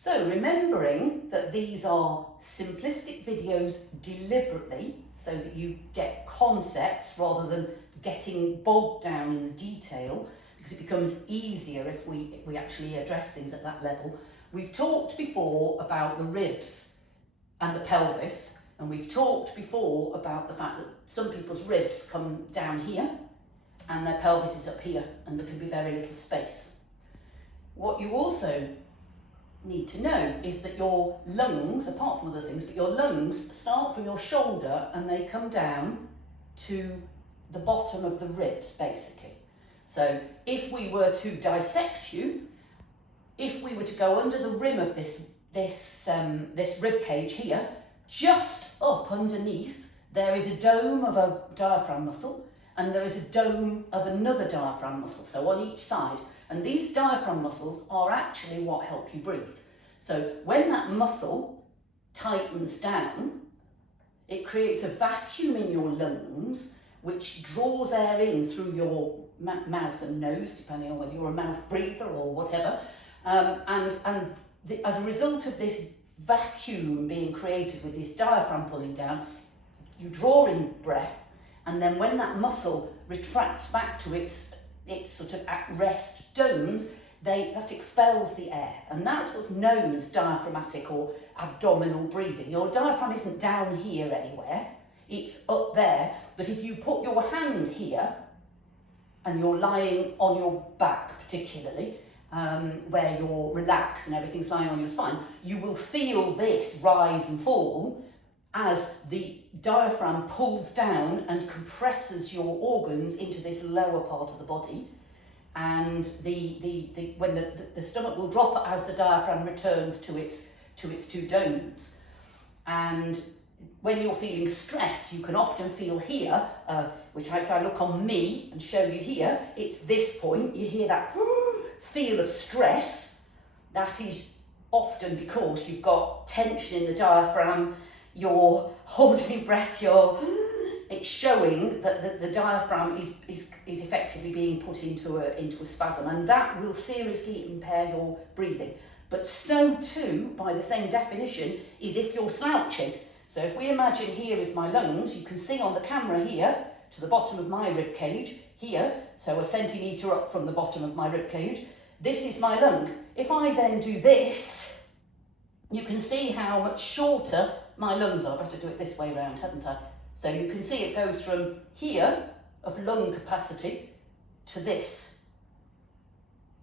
So remembering that these are simplistic videos deliberately so that you get concepts rather than getting bogged down in the detail, because it becomes easier if we actually address things at that level. We've talked before about the ribs and the pelvis, and we've talked before about the fact that some people's ribs come down here and their pelvis is up here and there can be very little space. What you also need to know is that your lungs, apart from other things, but your lungs start from your shoulder and they come down to the bottom of the ribs, basically. So if we were to dissect you, if we were to go under the rim of this rib cage here, just up underneath, there is a dome of a diaphragm muscle and there is a dome of another diaphragm muscle, so on each side. And these diaphragm muscles are actually what help you breathe. So when that muscle tightens down, it creates a vacuum in your lungs, which draws air in through your mouth and nose, depending on whether you're a mouth breather or whatever. As a result of this vacuum being created with this diaphragm pulling down, you draw in breath, and then when that muscle retracts back to its sort of at rest domes, that expels the air, and that's what's known as diaphragmatic or abdominal breathing. Your diaphragm isn't down here anywhere, it's up there, but if you put your hand here and you're lying on your back particularly, where you're relaxed and everything's lying on your spine, you will feel this rise and fall as the diaphragm pulls down and compresses your organs into this lower part of the body, and when the stomach will drop as the diaphragm returns to its two domes. And when you're feeling stressed, you can often feel here, which if I look on me and show you here, it's this point, you hear that feel of stress. That is often because you've got tension in the diaphragm, you're holding breath, it's showing that the diaphragm is effectively being put into a spasm, and that will seriously impair your breathing. But so too, by the same definition, is if you're slouching. So if we imagine here is my lungs, you can see on the camera here to the bottom of my rib cage here, so a centimetre up from the bottom of my rib cage, this is my lung. If I then do this, you can see how much shorter my lungs are. I better do it this way round, hadn't I? So you can see it goes from here of lung capacity to this.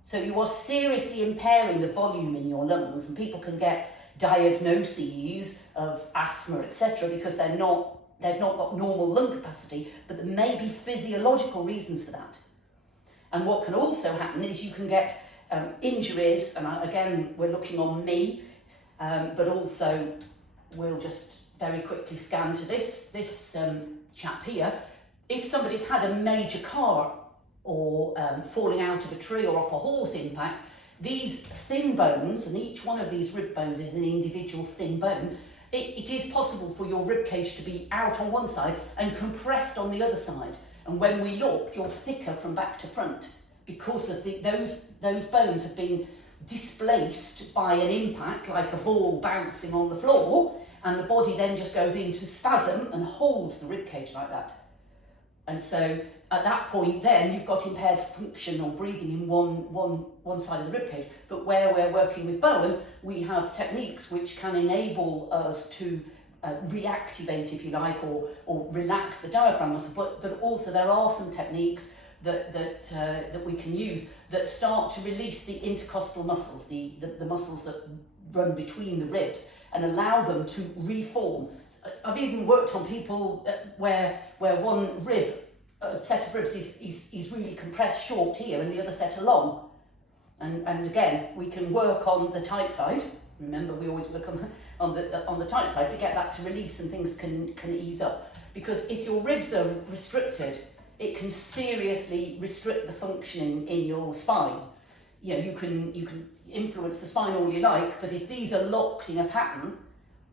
So you are seriously impairing the volume in your lungs, and people can get diagnoses of asthma, etc., because they've not got normal lung capacity, but there may be physiological reasons for that. And what can also happen is you can get injuries, and again we're looking on me, but also we'll just very quickly scan to this chap here. If somebody's had a major car or falling out of a tree or off a horse impact, these thin bones, and each one of these rib bones is an individual thin bone, it is possible for your rib cage to be out on one side and compressed on the other side. And when we look, you're thicker from back to front because of those bones have been displaced by an impact, like a ball bouncing on the floor, and the body then just goes into spasm and holds the rib cage like that. And so at that point then you've got impaired function or breathing in one side of the rib cage. But where we're working with Bowen, we have techniques which can enable us to reactivate, if you like, or relax the diaphragm muscle. But also there are some techniques that we can use that start to release the intercostal muscles, the muscles that run between the ribs, and allow them to reform. I've even worked on people where one rib, set of ribs is really compressed short here and the other set are long. And again, we can work on the tight side. Remember, we always work on the tight side to get that to release and things can ease up. Because if your ribs are restricted, it can seriously restrict the functioning in your spine. You know, you can influence the spine all you like, but if these are locked in a pattern,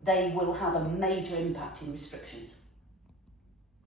they will have a major impact in restrictions.